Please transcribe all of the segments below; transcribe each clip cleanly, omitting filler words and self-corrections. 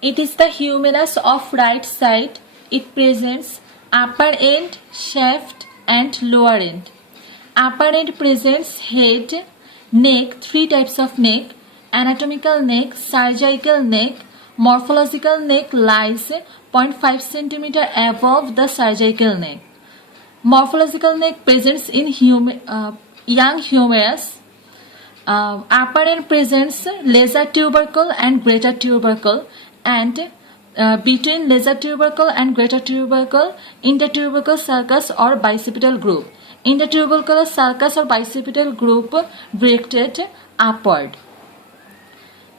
It is the humerus of right side. It presents upper end, shaft and lower end. Upper end presents head, neck, three types of neck, anatomical neck, surgical neck. Morphological neck lies 0.5 cm above the surgical neck. Morphological neck presents in young humerus. Upper end presents lesser tubercle and greater tubercle, and between lesser tubercle and greater tubercle, intertubercle sulcus or bicipital groove. Intertubercular sulcus or bicipital groove directed upward.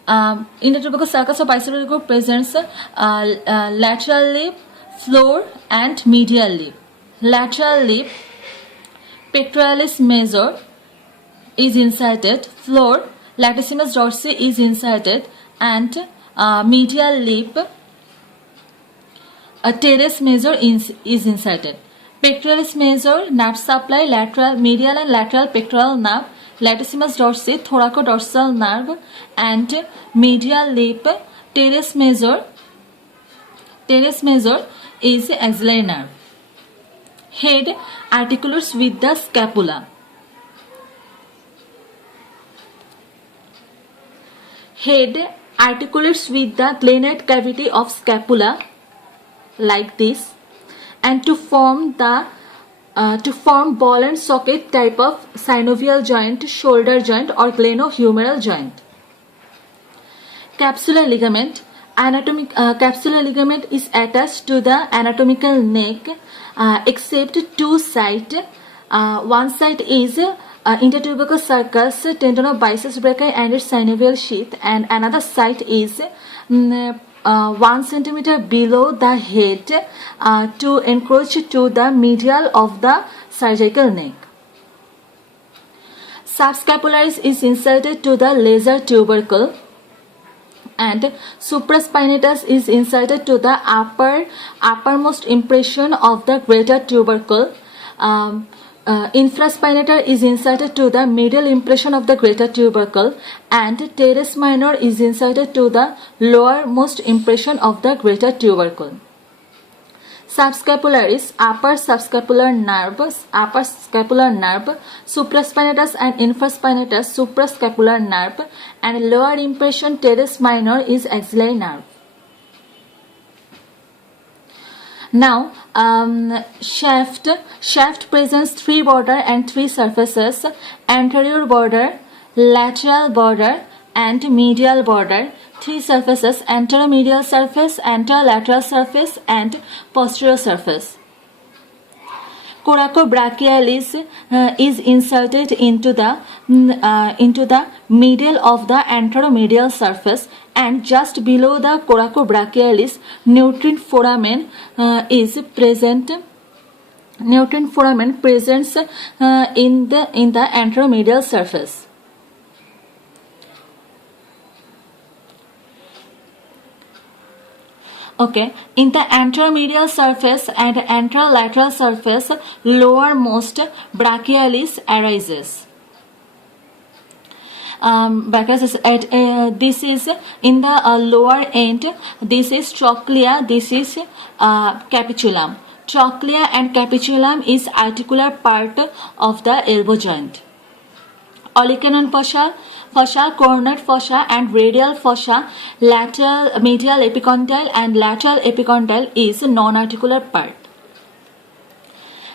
Intertubercle sulcus or bicipital groove presents lateral lip, floor and medial lip. Lateral lip, pectoralis major is inserted, floor, latissimus dorsi is inserted, and medial lip, teres major is inserted. Pectoralis major, nerve supply, lateral, medial and lateral pectoral nerve, latissimus dorsi, thoracodorsal nerve, and medial lip, teres major is axillary nerve. Head articulates with the scapula. Head articulates with the glenate cavity of scapula like this, and to form ball and socket type of synovial joint, shoulder joint or glenohumeral joint. Capsular ligament. Capsular ligament is attached to the anatomical neck except two sides. One side is intertubercle sulcus, tendon of biceps brachii and its synovial sheath, and another side is 1 cm below the head to encroach to the medial of the surgical neck. Subscapularis is inserted to the lesser tubercle, and supraspinatus is inserted to the uppermost impression of the greater tubercle. Infraspinator is inserted to the middle impression of the greater tubercle, and teres minor is inserted to the lowermost impression of the greater tubercle. Subscapularis, upper scapular nerve, supraspinatus and infraspinatus, suprascapular nerve, and lower impression teres minor is axillary nerve. Now, shaft presents three border and three surfaces: anterior border, lateral border, and medial border. Three surfaces: anteromedial surface, anterolateral surface, and posterior surface. Coracobrachialis is inserted into the middle of the anteromedial surface, and just below the coracobrachialis, nutrient foramen is present. Nutrient foramen presents in the anteromedial surface. Okay, in the anteromedial surface and anterolateral surface, lowermost brachialis arises. This is in the lower end. This is trochlea. This is capitulum. Trochlea and capitulum is articular part of the elbow joint. Olecranon fossa, coronate fossa, and radial fossa, lateral, medial epicondyle and lateral epicondyle is non-articular part.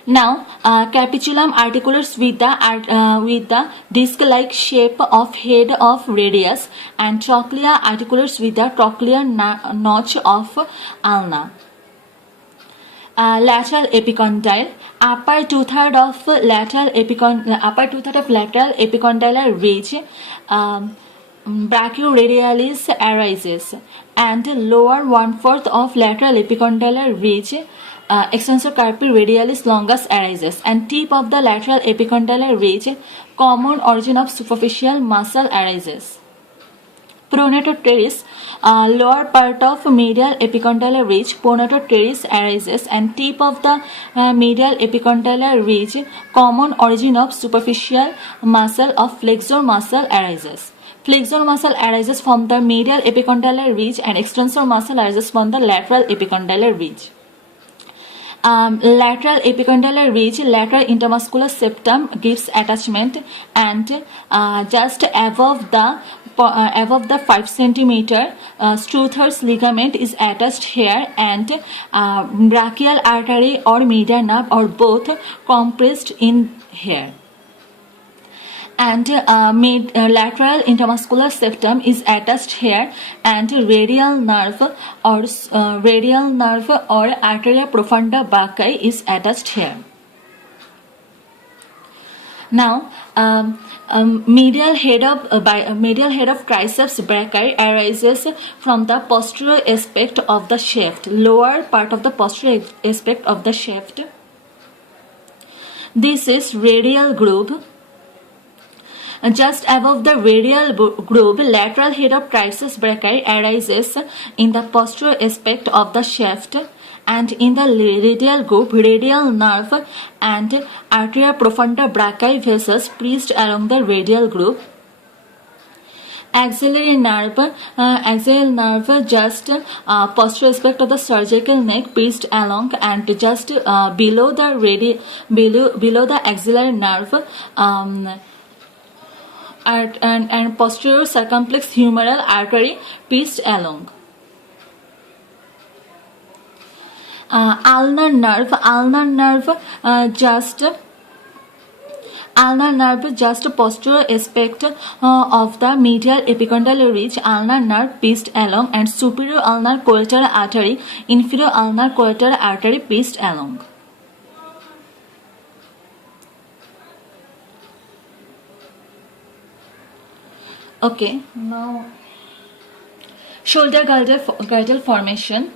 Now, capitulum articulates with the disc-like shape of head of radius, and trochlea articulates with the trochlear notch of ulna. Lateral epicondyle, upper two-thirds of lateral epicondylar ridge, brachioradialis arises, and lower 1/4 of lateral epicondylar ridge, extensor carpi radialis longus arises, and tip of the lateral epicondylar ridge, common origin of superficial muscle arises. Pronator teres, lower part of medial epicondylar ridge, pronator teres arises, and tip of the medial epicondylar ridge, common origin of superficial muscle of flexor muscle arises. Flexor muscle arises from the medial epicondylar ridge and extensor muscle arises from the lateral epicondylar ridge. Lateral epicondylar ridge, lateral intermuscular septum gives attachment, and just above the 5 centimeter Struther's ligament is attached here, and brachial artery or median nerve or both compressed in here. And lateral intermuscular septum is attached here, and radial nerve or arteria profunda brachii is attached here. Now, medial head of triceps brachii arises from the posterior aspect of the shaft, lower part of the posterior aspect of the shaft. This is radial groove. Just above the radial groove, lateral head of triceps brachii arises in the posterior aspect of the shaft, and in the radial groove, radial nerve and arteria profunda brachii vessels placed along the radial groove. Axillary nerve just posterior aspect of the surgical neck pierced along, and just below the axillary nerve and posterior circumflex humeral artery pierced along. Ulnar nerve just posterior aspect of the medial epicondylar ridge, ulnar nerve pierced along, and superior ulnar collateral artery, inferior ulnar collateral artery pierced along. Okay, now shoulder girdle formation.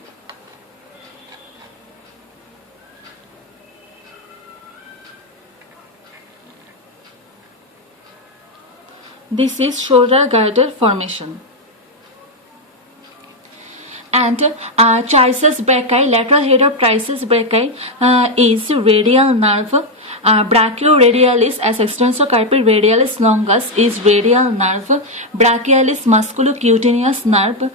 This is shoulder girdle formation. And triceps brachii, lateral head of triceps brachii is radial nerve. Brachioradialis, as extensor carpi radialis longus, is radial nerve. Brachialis musculocutaneous nerve,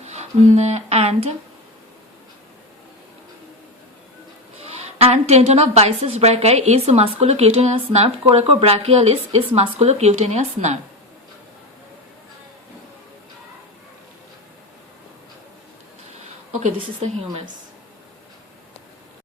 and tendon of biceps brachii is musculocutaneous nerve. Coracobrachialis is musculocutaneous nerve. Okay, this is the humerus.